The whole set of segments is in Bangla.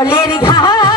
জলের ঘা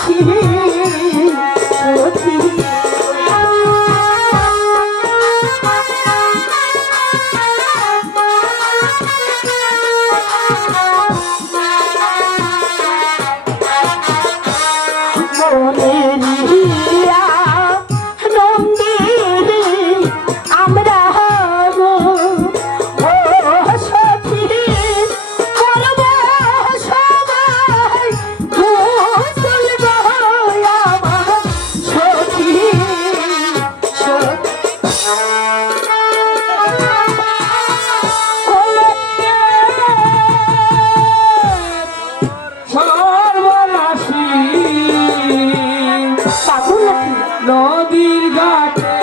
সখী সখী নদীর ঘাটে